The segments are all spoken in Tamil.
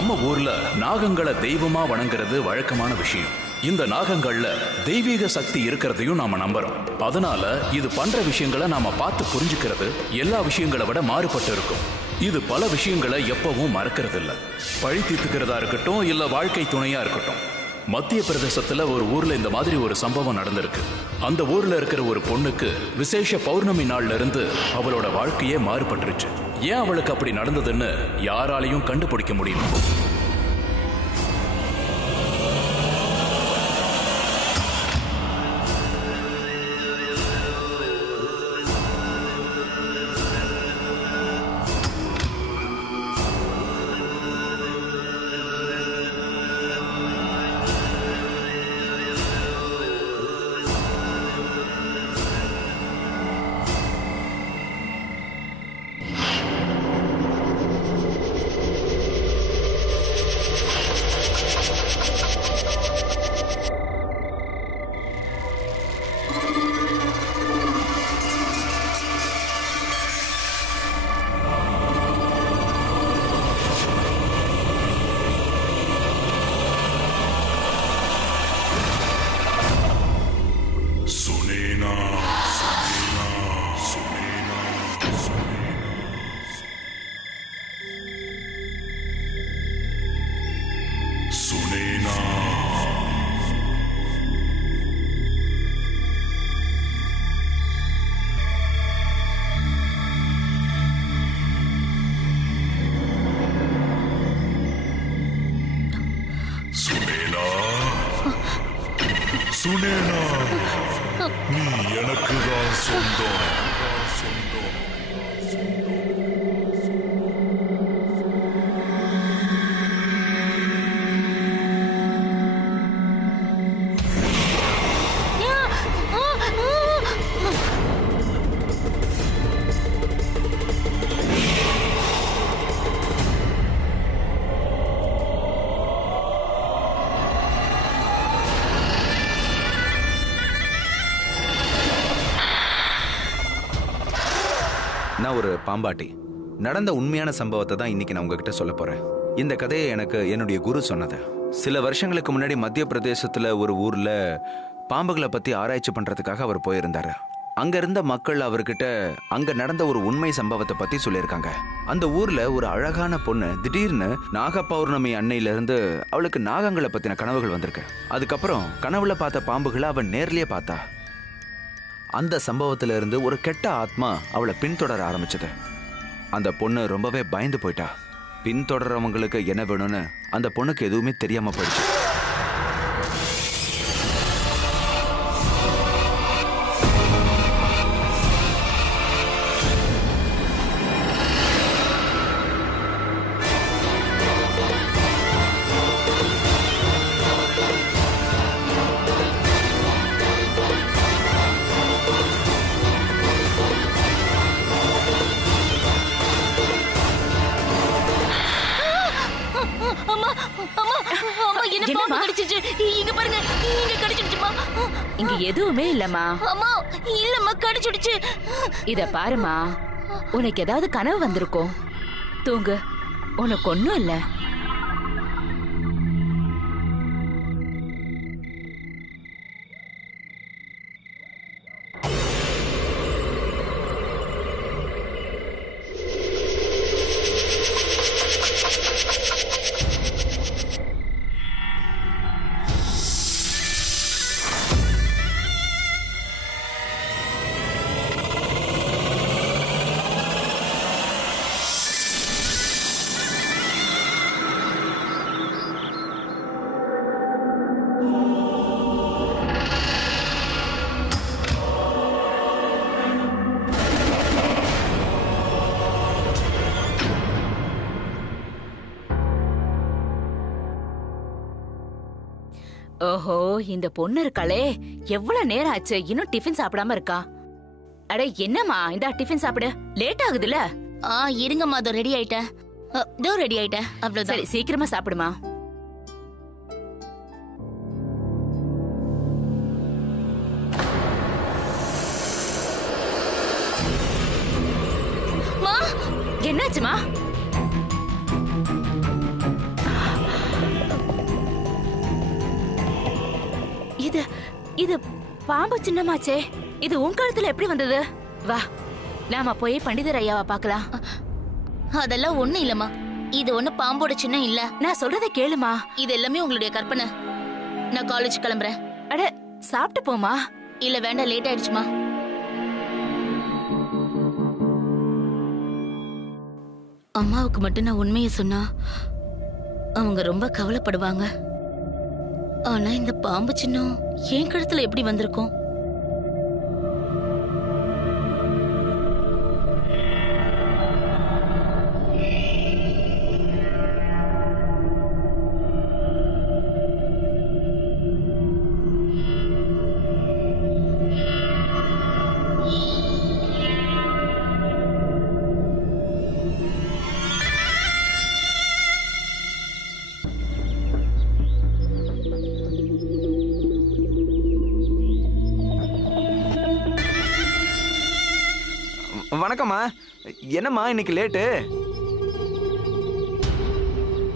நம்ம ஊர்ல நாகங்களை தெய்வமா வணங்குறது வழக்கமான விஷயம். இந்த நாகங்கள்ல தெய்வீக சக்தி இருக்கிறதையும் நாம நம்புறோம். அதனால இது பண்ற விஷயங்களை நாம பார்த்து புரிஞ்சுக்கிறது எல்லா விஷயங்களை விட மாறுபட்டு இருக்கும். இது பல விஷயங்களை எப்பவும் மறக்கிறது இல்ல. பழி தீர்த்துக்கிறதா இருக்கட்டும், இல்ல வாழ்க்கை துணையா இருக்கட்டும். மத்திய பிரதேசத்துல ஒரு ஊர்ல இந்த மாதிரி ஒரு சம்பவம் நடந்திருக்கு. அந்த ஊர்ல இருக்கிற ஒரு பொண்ணுக்கு விசேஷ பௌர்ணமி நாள்ல இருந்து அவளோட வாழ்க்கையே மாறுபட்டுருச்சு. ஏன் அவளுக்கு அப்படி நடந்ததுன்னு யாராலையும் கண்டுபிடிக்க முடியல. சுனேனா, நீ எனக்கு தான் சொந்தம். நான் ஒரு பாம்பாட்டி. நடந்த உண்மையான சம்பவத்தை தான் இன்னைக்கு நான் உங்ககிட்ட சொல்ல போறேன். இந்த கதையை எனக்கு என்னுடைய குரு சொன்னது. சில வருஷங்களுக்கு முன்னாடி மத்திய பிரதேசத்துல ஒரு ஊர்ல பாம்புகளை பத்தி ஆராய்ச்சி பண்றதுக்காக அவர் போயிருந்தாரு. அங்க இருந்த மக்கள் அவர்கிட்ட அங்க நடந்த ஒரு உண்மை சம்பவத்தை பத்தி சொல்லியிருக்காங்க. அந்த ஊர்ல ஒரு அழகான பொண்ணு திடீர்னு நாக பௌர்ணமி அன்னையில இருந்து அவளுக்கு நாகங்களை பத்தின கனவுகள் வந்திருக்கு. அதுக்கப்புறம் கனவுல பார்த்த பாம்புகளை அவன் நேர்லயே பார்த்தா. அந்த சம்பவத்துல இருந்து ஒரு கெட்ட ஆத்மா அவளை பின்தொடர ஆரம்பிச்சது. அந்த பொண்ணு ரொம்பவே பயந்து போயிட்டா. பின்தொடர்றவங்களுக்கு என்ன வேணும்னு அந்த பொண்ணுக்கு எதுவுமே தெரியாம போயிடுச்சு. இங்க எதுவுமே இல்லம்மா. அம்மா இல்லம்மா, கடிச்சிடுச்சு. இத பாருமா, உனக்கு ஏதாவது கனவு வந்திருக்கும். தூங்கு, உனக்கு ஒண்ணும் இல்ல. ஓஹோ, இந்த பொண்ணு இருக்காளே, எவ்வளவு நேரம் ஆச்சு, இன்னும் டிஃபன் சாப்பிடாம இருக்கா. அட என்னம்மா, இந்த டிஃபன் சாப்பிடு, லேட் ஆகுதுல. இருங்கம்மா, அதோ ரெடி ஆயிட்டேன். ரெடி ஆயிட்டேன், அவ்வளவுதான். சரி, சீக்கிரமா சாப்பிடுமா. என்னாச்சுமா? இது பாம்பு சின்னமாச்சே. இது உன் கழுத்துல எப்படி வந்தது? வா, நாம போய் பண்டிதர் ஐயாவை பார்க்கலாம். அதெல்லாம் ஒண்ணு இல்லம்மா. இது ஒண்ணு பாம்போட சின்னம் இல்ல. நான் சொல்றதை கேளுமா. இது எல்லாமே உங்களுடைய கற்பனை. நான் காலேஜ் கிளம்புறேன். அட, சாப்பிட்டு போமா. இல்ல வேண்டாம், லேட் ஆயிடுச்சுமா. அம்மாவுக்கு மட்டும் நான் உண்மையை சொன்னா அவங்க ரொம்ப கவலைப்படுவாங்க. ஆனா இந்த பாம்பு சின்னம் என் கழுத்துல எப்படி வந்திருக்கும்? வணக்கம்மா. என்னம்மா இன்னைக்கு லேட்டு?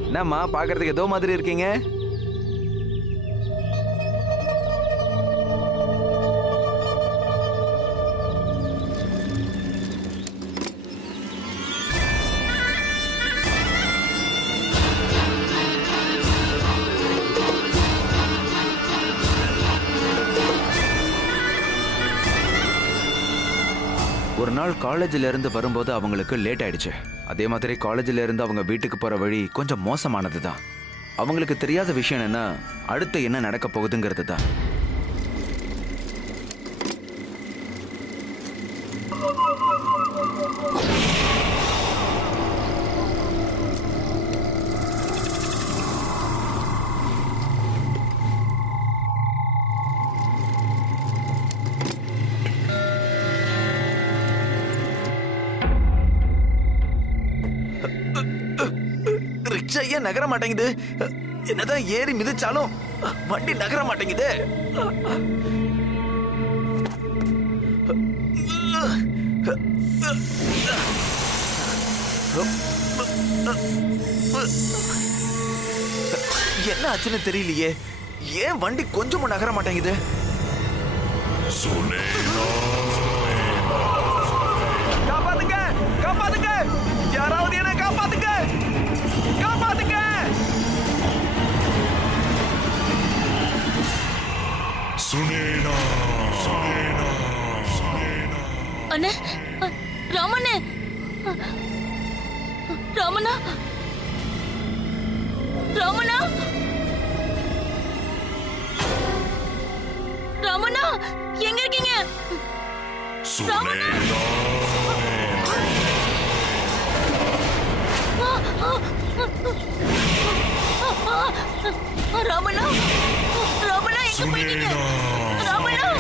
என்னம்மா பார்க்கறதுக்கு ஏதோ மாதிரி இருக்கீங்க? ஒரு நாள் காலேஜில் இருந்து வரும்போது அவங்களுக்கு லேட் ஆயிடுச்சு. அதே மாதிரி காலேஜில் இருந்து அவங்க வீட்டுக்கு போற வழி கொஞ்சம் மோசமானது தான். அவங்களுக்கு தெரியாத விஷயம் என்னன்னா, அடுத்து என்ன நடக்க போகுதுங்கிறது தான். ஏன் நகர மாட்டேங்குது? என்னதான் ஏறி மிதிச்சாலும் வண்டி நகர மாட்டேங்குது. என்ன ஆச்சுன்னு தெரியலையே. ஏன் வண்டி கொஞ்சமும் நகர மாட்டேங்குது? காப்பாத்துங்க, காப்பாத்துங்க, யாராவது என்ன காப்பாத்துங்க, காப்பாத்துங்க. சுனேனா, சுனேனா, சுனேனா. அண்ணே, ராமண்ணே, ராமண்ணா, ராமண்ணா, ராமண்ணா, எங்க இருக்கீங்க? சுனேனா. ராமண்ணா, ராமண்ணா, எங்க போயிட்டீங்க? ராமண்ணா,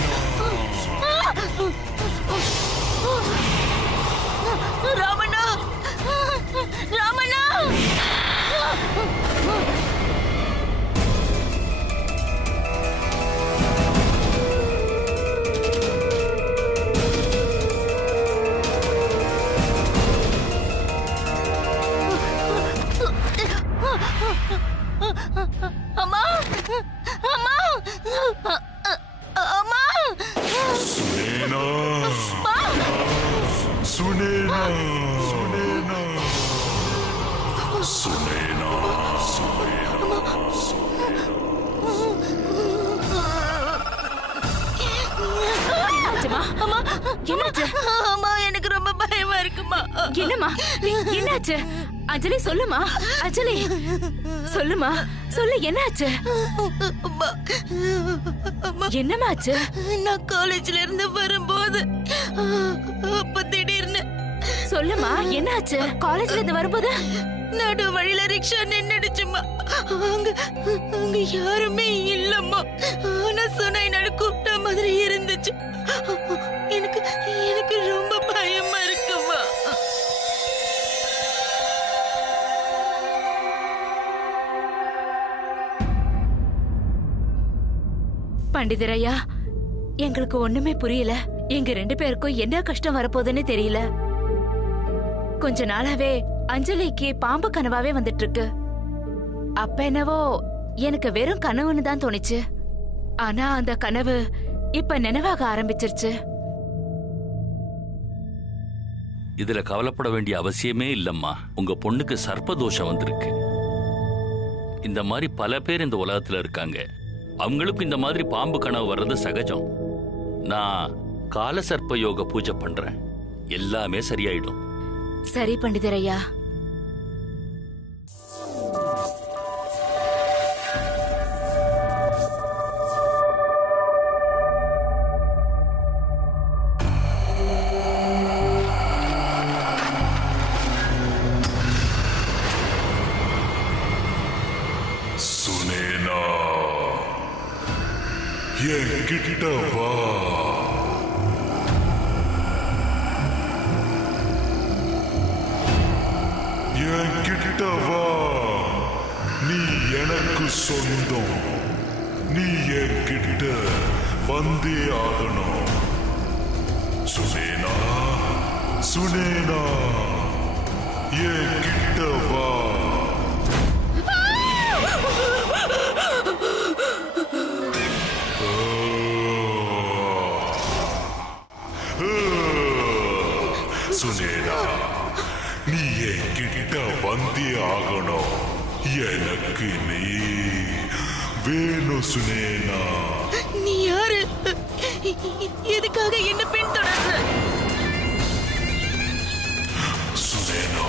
ராமண்ணா, ராமண்ணா. அம்மா, அம்மா, அம்மா. சுனேனா, சுனேனா, சுனேனா, சுனேனா, என்னாச்சுமா? அம்மா, என்னாச்சு? அம்மா, எனக்கு ரொம்ப பயமா இருக்குமா. என்னம்மா, என்னாச்சு? அஞ்சலி, சொல்லுமா. அஞ்சலி, சொல்லுமா, சொல்லு, என்னாச்சு? என்னமாச்சு? நான் காலேஜ்ல இருந்து வரும்போது அப்ப திடீர்னு. சொல்லுமா, என்னாச்சு? காலேஜ்ல இருந்து வரும்போது நடு வழியில ரிக்ஷா நின்னுடுச்சுமா. அங்க யாருமே இல்லம்மா. ஆனா சுனை நடு கூப்பிட்ட மாதிரி இருந்துச்சு. எனக்கு எனக்கு ரொம்ப பயமா இருக்குமா. பண்டிதரையா, எங்களுக்கு ஒண்ணுமே புரியல. எங்க 2 பேருக்கும் என்ன கஷ்டம் வரப்போகுதுன்னு தெரியல. கொஞ்ச நாளாவே அஞ்சலிக்கு பாம்பு கனவாவே வந்துட்டு இருக்கு. அப்ப என்னவோ எனக்கு வெறும் கனவுன்னு தான் தோணுச்சு. ஆனா அந்த கனவு இப்ப நினைவாக ஆரம்பிச்சிருச்சு. இதுல கவலைப்பட வேண்டிய அவசியமே இல்லம்மா. உங்க பொண்ணுக்கு சர்ப்பதோஷம் வந்திருக்கு. இந்த மாதிரி பல பேர் இந்த உலகத்துல இருக்காங்க. அவங்களுக்கும் இந்த மாதிரி பாம்பு கனவு வர்றது சகஜம். நான் கால சர்ப்ப யோக பூஜை பண்றேன். எல்லாமே சரியாயிடும். சரி பண்டிதரையா. சுனேனா, என்கிட்ட வா. என்கிட்ட வா. நீ எனக்கு சொந்தம். நீ என்கிட்ட வந்தே ஆகணும். சுனேனா, சுனேனா, என்கிட்ட வா. சுனேனா, நீ என்கிட்ட வந்தே ஆகணும். எனக்கு நீ வேணும் சுனேனா. நீ யாரு? எதுக்காக என்ன பின்தொடர்ற? சுனேனா,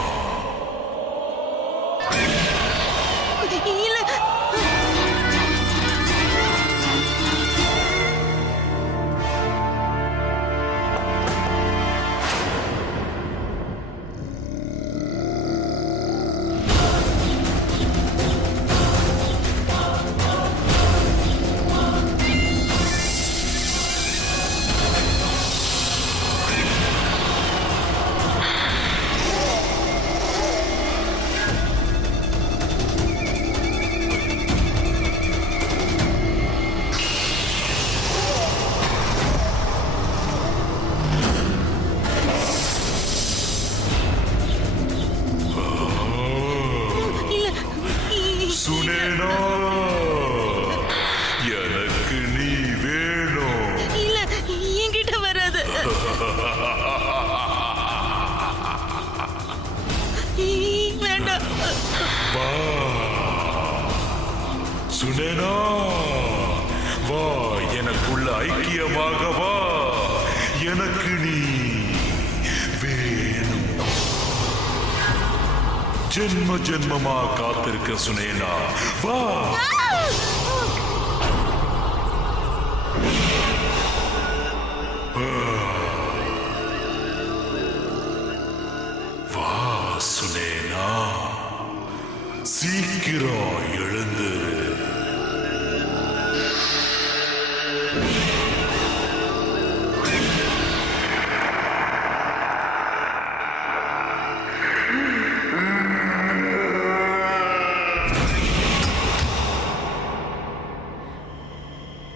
இல்ல, சுனேனா, எனக்கு நீ வேணும். இல்ல, என்கிட்ட வராது. வேண்டாம். வா சுனேனா, வா, எனக்குள்ள ஐக்கியமாக வா. எனக்கு நீ வேணும். ஜென்ம ஜென்மமா காத்திருக்க சுனேனா, வா. வா சுனேனா, சீக்கிரம் எழுந்து.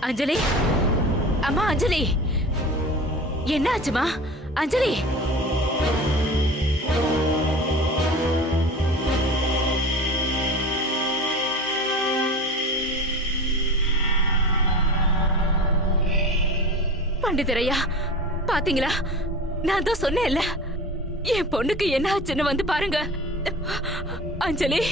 அஞ்சலி, அம்மா அஞ்சலி, என்ன ஆச்சுமா? அஞ்சலி, பண்டிதரையா, பாத்தீங்களா? நான் தான் சொன்னேன்ல, என் பொண்ணுக்கு என்ன ஆச்சுன்னு வந்து பாருங்க. அஞ்சலி,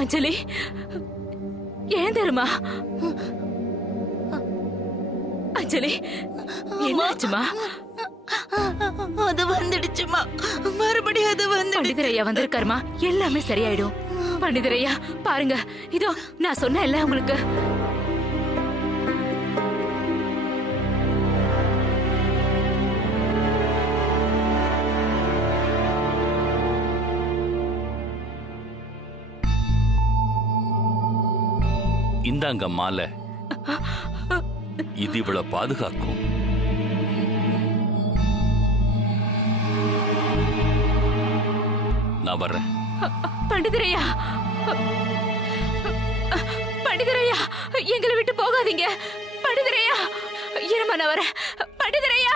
அஞ்சலி, ஏன் தருமா? அஞ்சலி, என்னாச்சுமா? அது வந்துடுச்சுமா, மறுபடியும் அது வந்து. பண்டிதரையா வந்திருக்காருமா, எல்லாமே சரியாயிடும். பண்டிதரையா பாருங்க, இதோ நான் சொன்னேன்ல உங்களுக்கு. இந்தாங்க மாலை. இது இவளை பாதுகாக்கும். நான் வர்றேன். பண்டிதரையா, பண்டிதரையா, எங்களை விட்டு போகாதீங்க. பண்டிதரையா, இருமா நான் வரேன். பண்டிதரையா.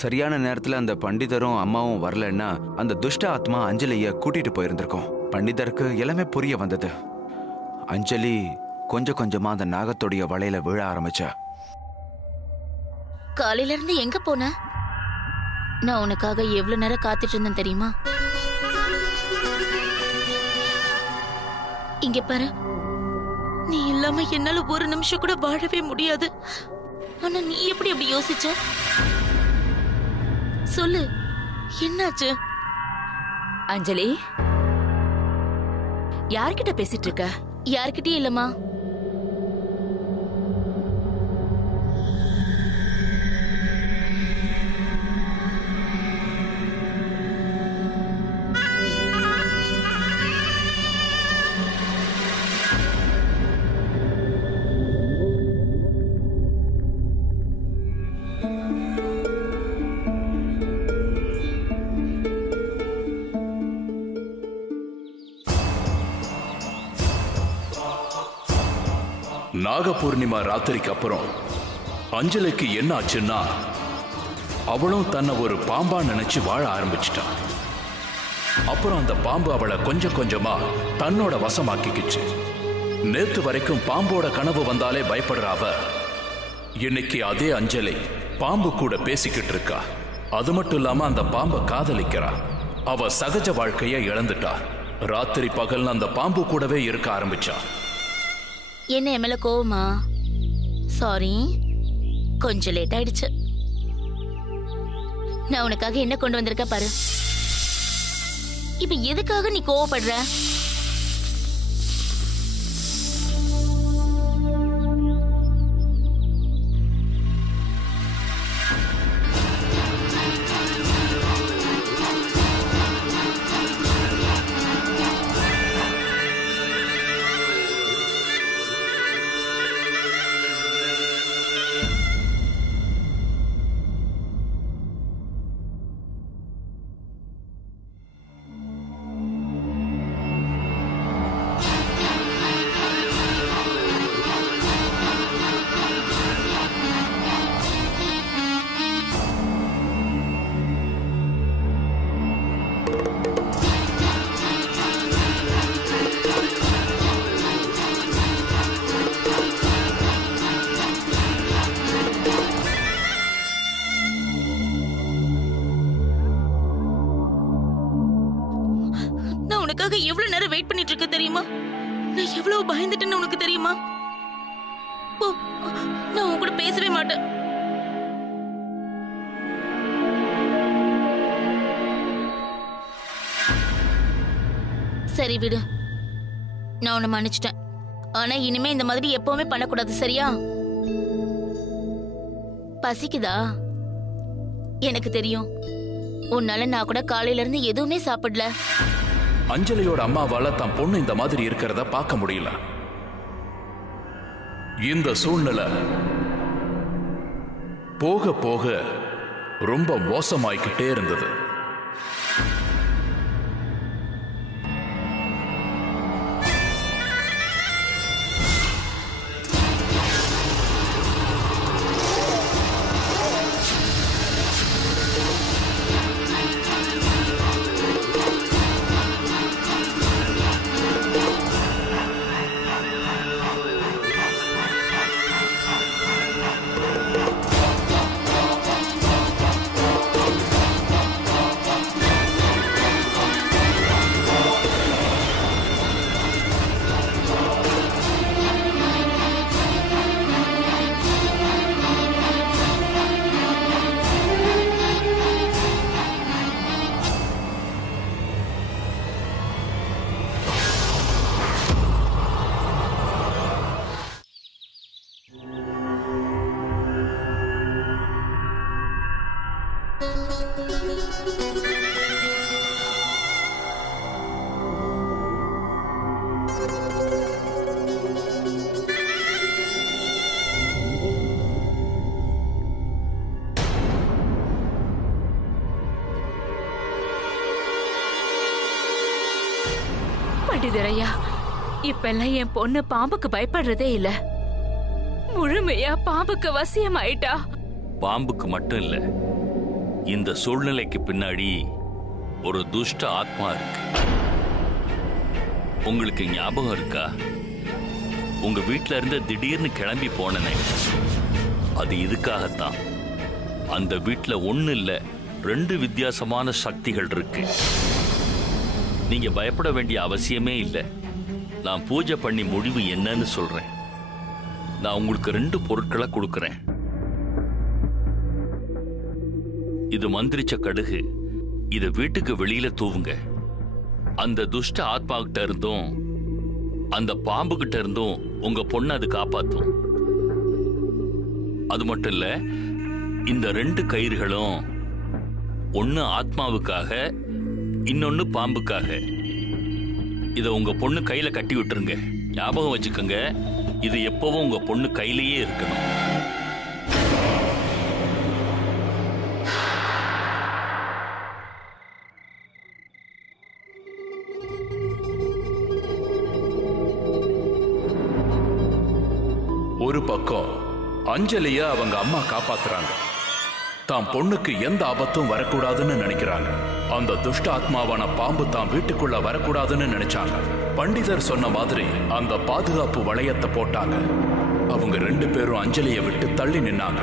சரியான நேரத்துல அந்த பண்டிதரும் அம்மாவும் வரலன்னா அந்த துஷ்ட ஆத்மா அஞ்சலிய கூட்டிட்டு போயிருந்திருக்கோம். பண்டிதருக்கு எல்லாமே புரிய வந்தது. அஞ்சலி கொஞ்சம் கொஞ்சமா அந்த நாகத்தோடைய வலையில விழ ஆரம்பிச்சா. காலையில இருந்து எங்க போன? நான் உனக்காக எவ்வளவு நேரம் காத்துட்டு இருந்தேன் தெரியுமா? இங்க பாரு, நீ இல்லாம என்னால ஒரு நிமிஷம் கூட வாழவே முடியாது. ஆனா நீ எப்படி அப்படி யோசிச்ச? சொல்லு, என்னாச்சு? அஞ்சலி, யார்கிட்ட பேசிட்டு இருக்க? யார்கிட்டயும் இல்லம்மா. நாகபூர்ணிமா ராத்திரிக்கு அப்புறம் அஞ்சலிக்கு என்ன ஆச்சுன்னா, அவளும் தன்னை ஒரு பாம்பா நினைச்சு வாழ ஆரம்பிச்சிட்டான். அப்புறம் அந்த பாம்பு அவளை கொஞ்சம் கொஞ்சமா தன்னோட வசமாக்கிக்கிச்சு. நேத்து வரைக்கும் பாம்போட கனவு வந்தாலே பயப்படுற அவ இன்னைக்கு அதே அஞ்சலி பாம்பு கூட பேசிக்கிட்டு இருக்கா. அது மட்டும் இல்லாம அந்த பாம்பை காதலிக்கிறா. அவ சகஜ வாழ்க்கைய இழந்துட்டா. ராத்திரி பகல் அந்த பாம்பு கூடவே இருக்க ஆரம்பிச்சா. என்ன என் மேல கோவமா? சாரி, கொஞ்சம் லேட் ஆயிடுச்சு. நான் உனக்காக என்ன கொண்டு வந்திருக்க பாரு. இப்ப எதுக்காக நீ கோவப்படுற? எவ்வளவு நேரம் வெயிட் பண்ணிட்டு இருக்க தெரியுமா? நான் எவ்வளவு பயந்துட்டேன்னு உனக்கு தெரியுமா? போ, நான் உன் கூட பேசவே மாட்டேன். சரி விடு, நான் உன்னை மன்னிச்சிட்டேன். ஆனா இனிமே இந்த மாதிரி எப்பவுமே பண்ணக்கூடாது, சரியா? பசிக்குதா? எனக்கு தெரியும். உன்னால நான் கூட காலையில இருந்து எதுவுமே சாப்பிடல. அஞ்சலியோட அம்மாவால தன் பொண்ணு இந்த மாதிரி இருக்கிறத பார்க்க முடியல. இந்த சூழ்நிலை போக போக ரொம்ப மோசமாயிக்கிட்டே இருந்தது. பண்டிதரையா, இப்பெல்லாம் என் பொண்ணு பாம்புக்கு பயப்படுறதே இல்ல. முழுமையா பாம்புக்கு வசியம் ஆயிட்டா. பாம்புக்கு மட்டும் இல்ல, இந்த சூழ்நிலைக்கு பின்னாடி ஒரு துஷ்ட ஆத்மா இருக்கு. உங்களுக்கு ஞாபகம் இருக்கா? உங்க வீட்ல இருந்து திடீர்னு கிளம்பி போனனே, அது இதுக்காகத்தான். அந்த வீட்ல ஒண்ணு இல்ல, 2 வித்தியாசமான சக்திகள் இருக்கு. நீங்க பயப்பட வேண்டிய அவசியமே இல்லை. நான் பூஜை பண்ணி முடிவு என்னன்னு சொல்றேன். நான் உங்களுக்கு 2 பொருட்களை கொடுக்கறேன். இது மந்திரிச்ச கடுகு. இத வீட்டுக்கு வெளியில தூவுங்க. அந்த துஷ்ட ஆத்மாகிட்ட இருந்தும் அந்த பாம்பு கிட்ட இருந்தும் உங்க பொண்ணு அது காப்பாத்தும். அது மட்டும் இல்ல, இந்த 2 கயிறுகளும் ஒன்னு ஆத்மாவுக்காக, இன்னொன்னு பாம்புக்காக. இத உங்க பொண்ணு கையில கட்டி விட்டுருங்க. ஞாபகம் வச்சுக்கோங்க, இது எப்பவும் உங்க பொண்ணு கையிலேயே இருக்கணும். ஒரு பக்கம் அஞ்சலிய அவங்க அம்மா காப்பாத்துறாங்க. தான் பொண்ணுக்கு எந்த ஆபத்தும் வரக்கூடாதுன்னு நினைக்கிறாங்க. அந்த துஷ்ட ஆத்மாவான பாம்பு தான் வீட்டுக்குள்ள வரக்கூடாதுன்னு நினைச்சாங்க. பண்டிதர் சொன்ன மாதிரி அந்த பாதுகாப்பு வளையத்தை போட்டாங்க. அவங்க 2 பேரும் அஞ்சலியை விட்டு தள்ளி நின்னாங்க.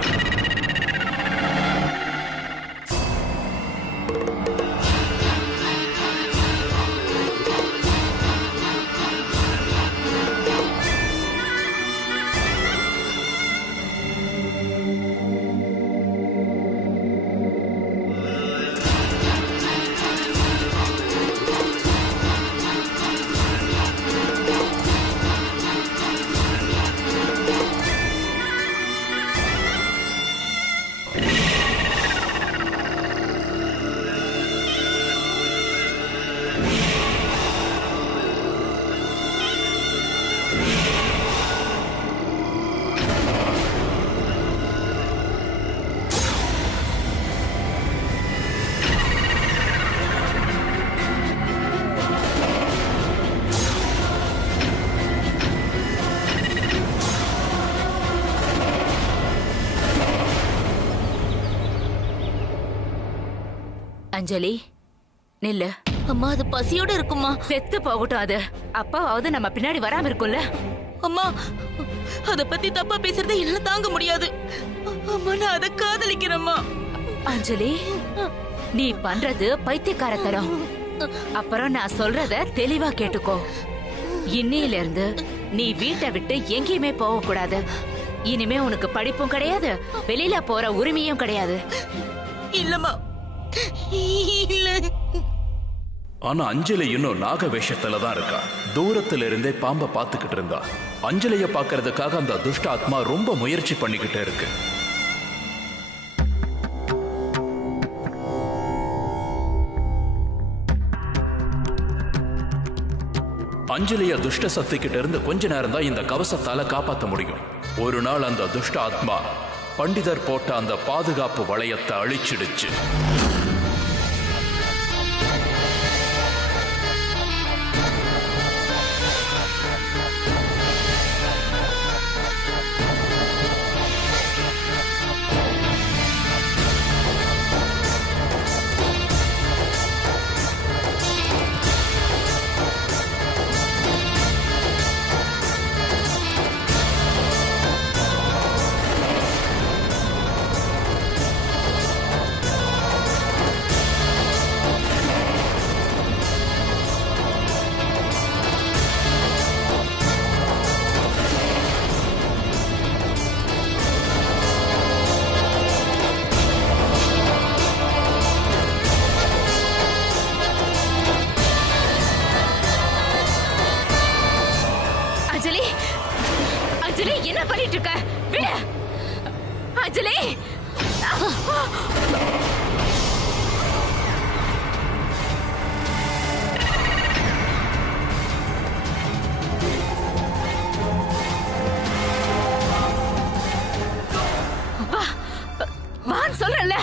அஞ்சலி, நில்லு. அம்மா, அது பசியோட இருக்குமா? செத்து போகட்டும். அது அப்பாவது நம்ம பின்னாடி வராம இருக்கும்ல. அம்மா, அத பத்தி தப்பா பேசுறதை என்னால தாங்க முடியாது. அம்மா, நான் அதை காதலிக்கிறேம்மா. அஞ்சலி, நீ பண்றது பைத்தியக்காரத்தனம். அப்புறம் நான் சொல்றத தெளிவா கேட்டுக்கோ. இன்னையில இருந்து நீ வீட்டை விட்டு எங்கேயுமே போக கூடாது. இனிமே உனக்கு படிப்பும் கிடையாது, வெளியில போற உரிமையும் கிடையாது. இல்லம்மா, இல்ல. ஆனா அஞ்சலி இன்னும் நாக வேஷத்துல தான் இருக்கா. தூரத்துல இருந்தே பாம்பை பார்த்துக்கிட்டு இருந்தா. அஞ்சலிய பார்க்கறதுக்காக அந்த துஷ்ட ஆத்மா ரொம்ப முயற்சி பண்ணிக்கிட்டே இருக்கு. அஞ்சலிய துஷ்ட சக்தி கிட்ட இருந்து கொஞ்ச நேரம் தான் இந்த கவசத்தால காப்பாற்ற முடியும். ஒரு நாள் அந்த துஷ்ட ஆத்மா பண்டிதர் போட்ட அந்த பாதுகாப்பு வளையத்தை அழிச்சிடுச்சு. அஞ்சலி, என்ன பண்ணிட்டு இருக்க? விடு அஞ்சலி. வான்னு சொல்றேன்ல.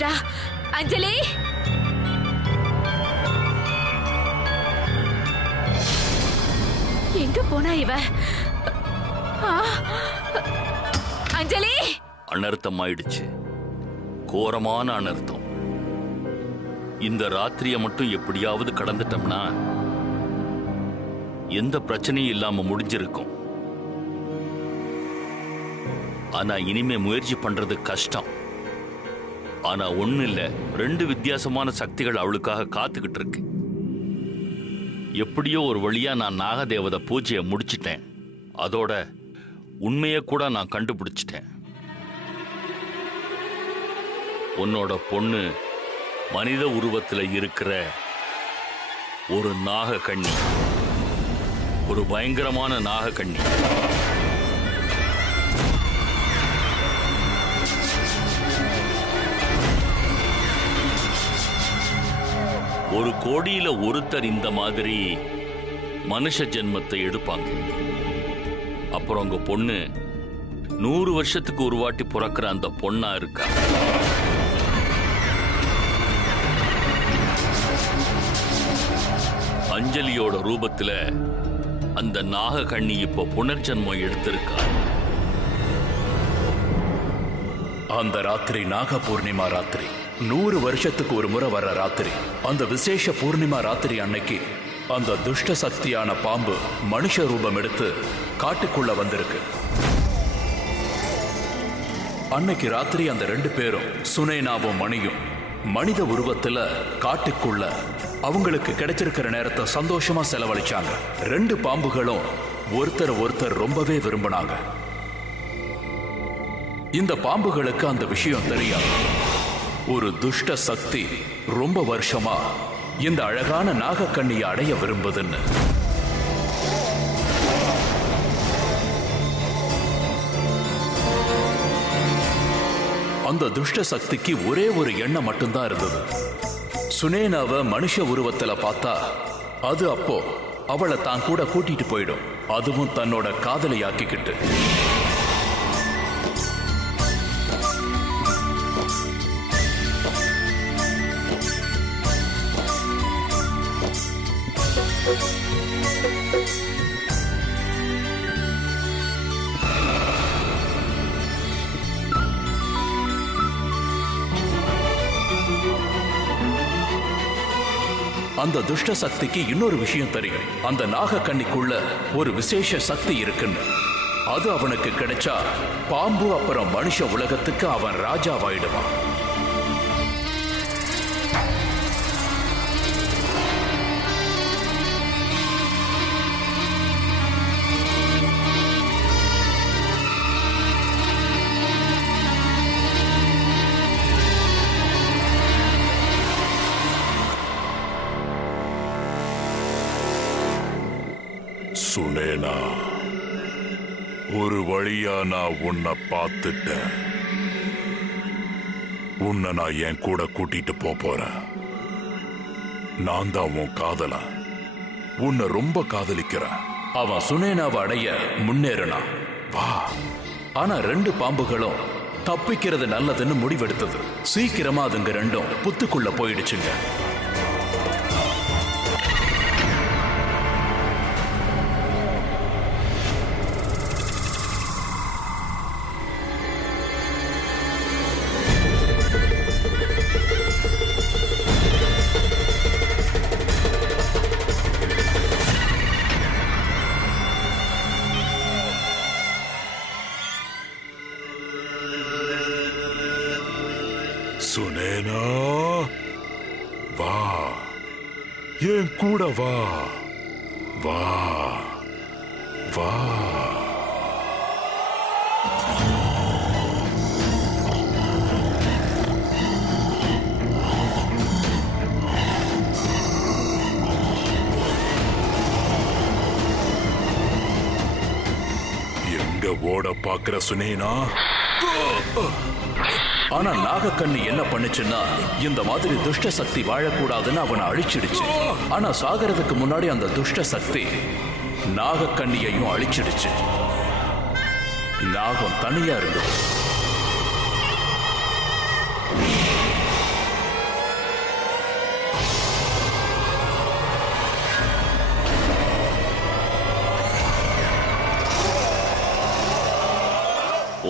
வந்துட்டா. அஞ்சலி, எங்க போனா இவ? அஞ்சலி, அனர்த்தம் ஆயிடுச்சு. கோரமான அனர்த்தம். இந்த ராத்திரிய மட்டும் எப்படியாவது கடந்துட்டோம்னா எந்த பிரச்சனையும் இல்லாம முடிஞ்சிருக்கும். ஆனா இனிமே முயற்சி பண்றது கஷ்டம். ஆனா ஒண்ணு இல்ல, 2 வித்தியாசமான சக்திகள் அவளுக்காக காத்துக்கிட்டு இருக்கு. எப்படியோ ஒரு வழியா நான் நாகதேவதை பூஜையை முடிச்சிட்டேன். அதோட உண்மையை கூட நான் கண்டுபிடிச்சிட்டேன். உன்னோட பொண்ணு மனித உருவத்தில் இருக்கிற ஒரு நாகக்கண்ணி, ஒரு பயங்கரமான நாகக்கண்ணி. ஒரு கோடியில ஒருத்தர் இந்த மாதிரி மனுஷ ஜென்மத்தை எடுப்பாங்க. அப்புறம் உங்க பொண்ணு 100 வருஷத்துக்கு ஒரு வாட்டி பிறக்கிற அந்த பொண்ணா இருக்கா. அஞ்சலியோட ரூபத்துல அந்த நாகக்கண்ணி இப்ப புனர்ஜன்மம் எடுத்திருக்கா. அந்த ராத்திரி நாக பூர்ணிமா ராத்திரி, 100 வருஷத்துக்கு ஒரு முறை வர ராத்திரி. அந்த விசேஷ பூர்ணிமா ராத்திரி அன்னைக்கு அந்த துஷ்ட சக்தியான பாம்பு மனுஷ ரூபம் எடுத்து காட்டுக்குள்ள வந்திருக்கு. அன்னைக்கு ராத்திரி அந்த 2 பேரும், சுனேனாவும் மணியும், மனித உருவத்துல காட்டுக்குள்ள அவங்களுக்கு கிடைச்சிருக்கிற நேரத்தை சந்தோஷமா செலவழிச்சாங்க. 2 பாம்புகளும் ஒருத்தர் ரொம்பவே விரும்பினாங்க. இந்த பாம்புகளுக்கு அந்த விஷயம் தெரியாது. ஒரு துஷ்ட சக்தி ரொம்ப வருஷமா இந்த அழகான நாகக்கண்ணியை அடைய விரும்புதுன்னு. அந்த துஷ்ட சக்திக்கு ஒரே ஒரு எண்ணம் மட்டும்தான் இருந்தது. சுனேனாவை மனுஷ உருவத்துல பார்த்தா அது அப்போ அவளை தான் கூட கூட்டிட்டு போயிடும், அதுவும் தன்னோட காதலியாக்கிக்கிட்டு. அந்த துஷ்ட சக்திக்கு இன்னொரு விஷயம் தெரியும். அந்த நாகக்கண்ணிக்குள்ள ஒரு விசேஷ சக்தி இருக்குன்னு. அது அவனுக்கு கிடைச்சா பாம்பு அப்புறம் மனுஷ உலகத்துக்கு அவன் ராஜாவாயிடுவான். சுனேனா, ஒரு வழியா நான் உன்னை பார்த்துட்டேன். உன்னை நான் என் கூட கூட்டிட்டு போறேன். நான் தான் உன் காதலன். உன்னை ரொம்ப காதலிக்கிறேன். அவன் சுனேனாவை அடைய முன்னேறினான். வா. ஆனா 2 பாம்புகளும் தப்பிக்கிறது நல்லதுன்னு முடிவெடுத்தது. சீக்கிரமா அதுங்க 2ம் புத்துக்குள்ள போயிடுச்சுங்க. சுனேனா, வா, என் கூட வா. வா வா. எங்க ஓட பாக்குற சுனேனா? ஆனா நாகக்கண்ணி என்ன பண்ணுச்சுன்னா, இந்த மாதிரி துஷ்ட சக்தி வாழக்கூடாதுன்னு அவனை அழிச்சிடுச்சு. ஆனா சாகறதுக்கு முன்னாடி அந்த துஷ்ட சக்தி நாகக்கண்ணியையும் அழிச்சிடுச்சு. நாகம் தனியா இருந்தது.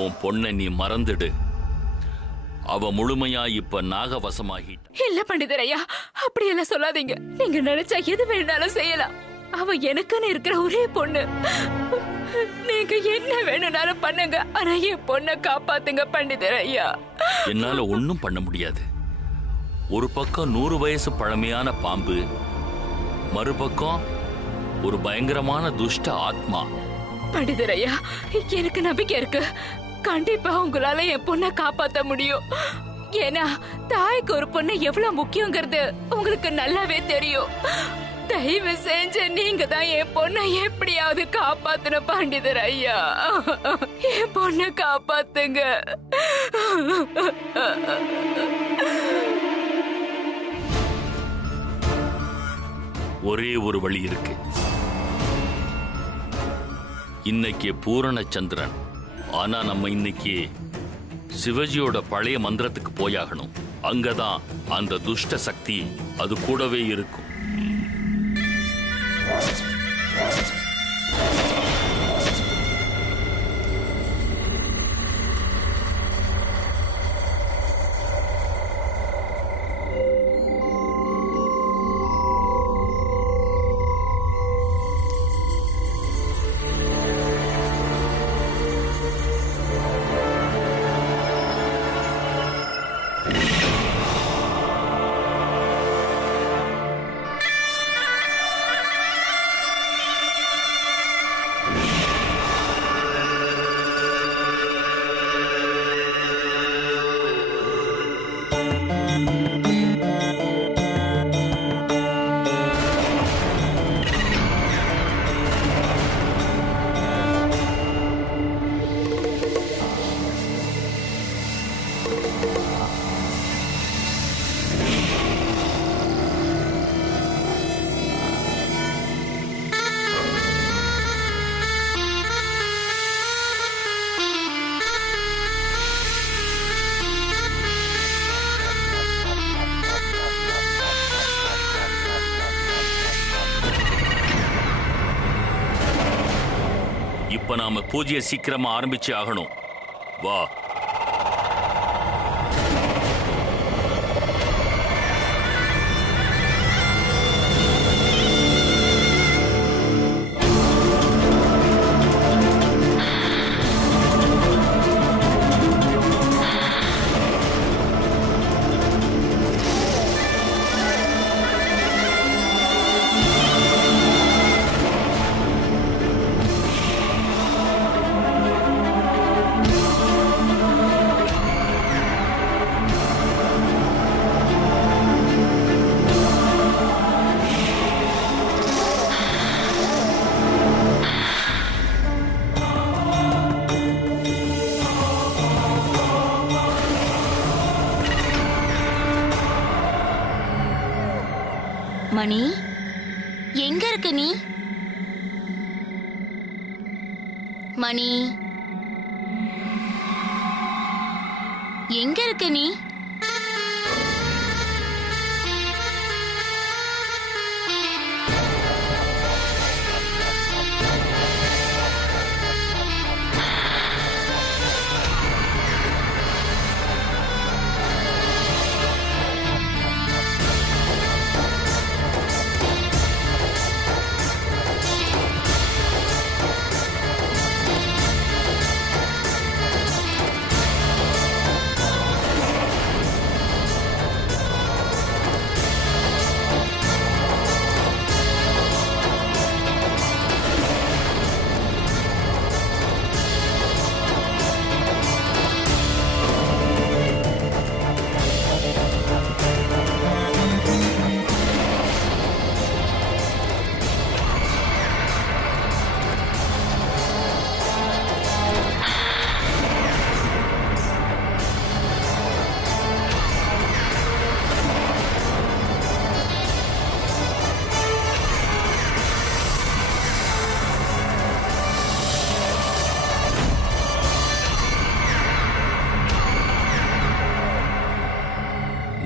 உன் பொண்ணை நீ மறந்துடு. அவ முழுமையா இப்ப நாகவசமாகிட்ட. இல்ல பண்டிதரையா, அப்படியெல்லாம் சொல்லாதீங்க. நீங்க நினைச்சா எது வேணாலும் செய்யலாம். அவ எனக்குன்னு இருக்கிற ஒரே பொண்ணு. நீங்க என்ன வேணும்னாலும் பண்ணுங்க, ஆனா என் பொண்ணை காப்பாத்துங்க பண்டிதரையா. என்னால ஒண்ணும் பண்ண முடியாது. ஒரு பக்கம் 100 வயசு பழமையான பாம்பு, மறுபக்கம் ஒரு பயங்கரமான துஷ்ட ஆத்மா. பண்டிதரையா, எனக்கு நம்பிக்கை இருக்கு. கண்டிப்பா உங்களால என் பொண்ணை காப்பாத்த முடியும். ஏன்னா தாய்க்கு ஒரு பொண்ணு எவ்வளவு முக்கியங்கிறது உங்களுக்கு நல்லாவே தெரியும். தயவு செஞ்சு நீங்க தான் என் பொண்ணை எப்படியாவது காப்பாத்தணும் பண்டிதரையா. என் பொண்ணை காப்பாத்துங்க. ஒரே ஒரு வழி இருக்கு. இன்னைக்கு பூரண சந்திரன். ஆனா நம்ம இன்னைக்கு சிவஜியோட பழைய மந்திரத்துக்கு போயாகணும். அங்கதான் அந்த துஷ்ட சக்தி அது கூடவே இருக்கும். இப்ப நாம பூஜையை சீக்கிரமா ஆரம்பிச்சு ஆகணும். வா. மணி, எங்க இருக்க நீ? மணி, எங்க இருக்க நீ?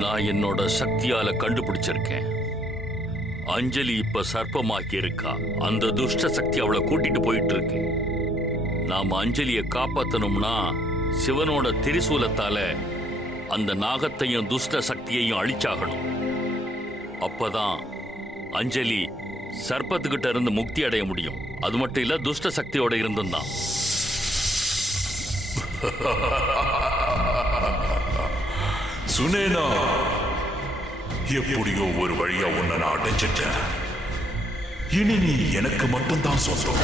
நான் என்னோட சக்தியால கண்டுபிடிச்சிருக்கேன். அஞ்சலி இப்ப சர்ப்பமாக்கி இருக்கா. அந்த துஷ்ட சக்தி அவளை கூட்டிட்டு போயிட்டு இருக்கு. நாம அஞ்சலியை காப்பாத்தணும்னா சிவனோட திரிசூலத்தால அந்த நாகத்தையும் துஷ்ட சக்தியையும் அழிச்சாகணும். அப்பதான் அஞ்சலி சர்ப்பத்துக்கிட்ட இருந்து முக்தி அடைய முடியும். அது மட்டும் இல்ல, துஷ்ட சக்தியோட இருந்தும் தான். சுனேனா, எப்படியோ ஒரு வழியா உன்னை நான் அடைஞ்சிட்டேன். இனி நீ எனக்கு மட்டும்தான் சொந்தம்.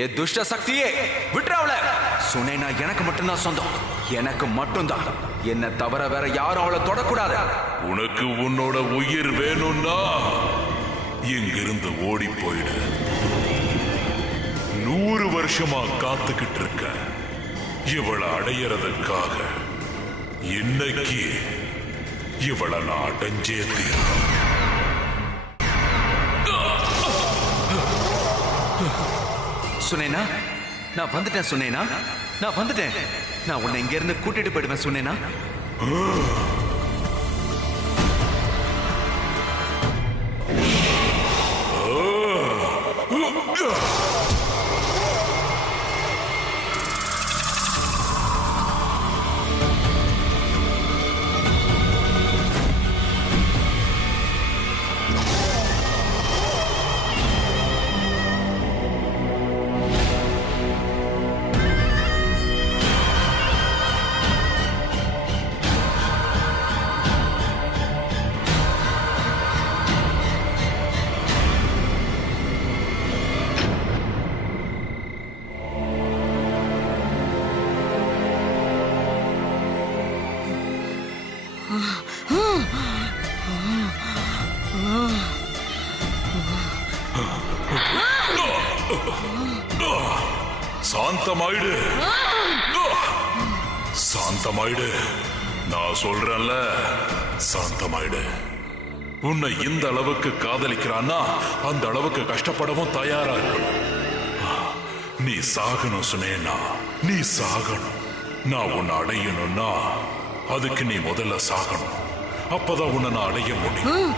ஏ துஷ்ட சக்தியே, விட்டுறாவல. சுனேனா எனக்கு மட்டும்தான் சொந்தம், எனக்கு மட்டும்தான். என்ன தவிர வேற யாரும் அவளை தொடக்கூடாது. உனக்கு உன்னோட உயிர் வேணும்னா இங்கிருந்து ஓடி போயிடு. 100 வருஷமா காத்துக்கிட்டு இருக்க இவளை அடையறதுக்காக. இன்னைக்கு இவளை நான் அடைஞ்சே தீரும். சுனேனா, நான் வந்துட்டேன். சுனேனா, நான் வந்துட்டேன். நான் உன்னை இங்க இருந்து கூட்டிட்டு போயிடுவேன். சுனேனா, சாந்தமாயிடு, சாந்தமாயிடு. நான் சொல்றேன்ல, சாந்தமாயிடு. உன்னை இந்த அளவுக்கு காதலிக்கிறான்னா அந்த அளவுக்கு கஷ்டப்படவும் தயாரா இருக்கணும். நீ சாகணும் சுனேனா, நீ சாகணும். நான் உன்னை அடையணும்னா அதுக்கு நீ முதல்ல சாகணும். அப்பதான் உன்னை நான் அடைய முடியும்.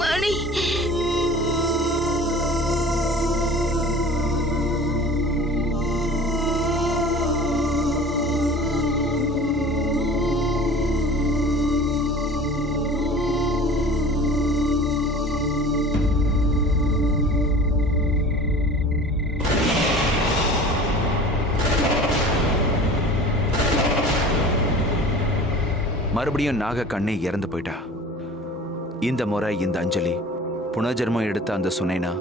மணி, மறுபடியும் நாகக்கண்ணி இறந்து போயிட்டா. இந்த முறை இந்த அஞ்சலி புனர்ஜென்மம் எடுத்த அந்த சுனேனா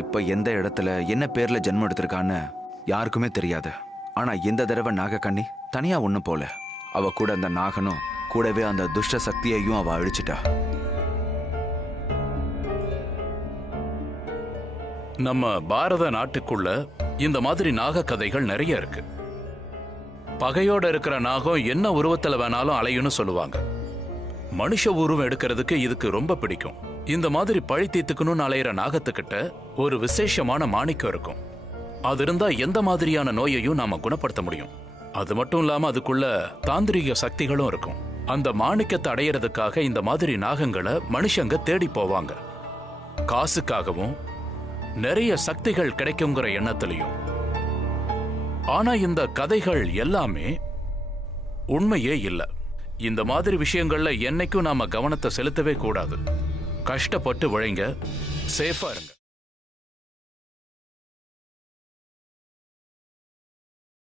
இப்ப எந்த இடத்துல என்ன பேர்ல ஜென்மம் எடுத்திருக்கான்னு யாருக்குமே தெரியாது. ஆனா இந்த தடவை நாகக்கண்ணி தனியா ஒண்ணு போல. அவ கூட அந்த நாகனும் கூடவே அந்த துஷ்ட சக்தியையும் அவ அழிச்சிட்டா. நம்ம பாரத நாட்டுக்குள்ள இந்த மாதிரி நாக கதைகள் நிறைய இருக்கு. பகையோட இருக்கிற நாகம் என்ன உருவத்துல வேணாலும் அலையுன்னு சொல்லுவாங்க. மனுஷ உருவம் எடுக்கிறதுக்கு இதுக்கு ரொம்ப பிடிக்கும். இந்த மாதிரி பழி தீர்த்துக்கணும்னு அலையிற நாகத்துக்கிட்ட ஒரு விசேஷமான மாணிக்கம் இருக்கும். அது இருந்தா எந்த மாதிரியான நோயையும் நாம குணப்படுத்த முடியும். அது மட்டும் இல்லாம அதுக்குள்ள தாந்திரிக சக்திகளும் இருக்கும். அந்த மாணிக்கத்தை அடையிறதுக்காக இந்த மாதிரி நாகங்களை மனுஷங்க தேடி போவாங்க. காசுக்காகவும் நிறைய சக்திகள் கிடைக்குங்கிற எண்ணத்திலையும். ஆனா இந்த கதைகள் எல்லாமே உண்மையே இல்லை. இந்த மாதிரி விஷயங்கள்ல என்னைக்கும் நாம கவனத்தை செலுத்தவே கூடாது. கஷ்டப்பட்டு உழைங்க, சேஃபா இருங்க.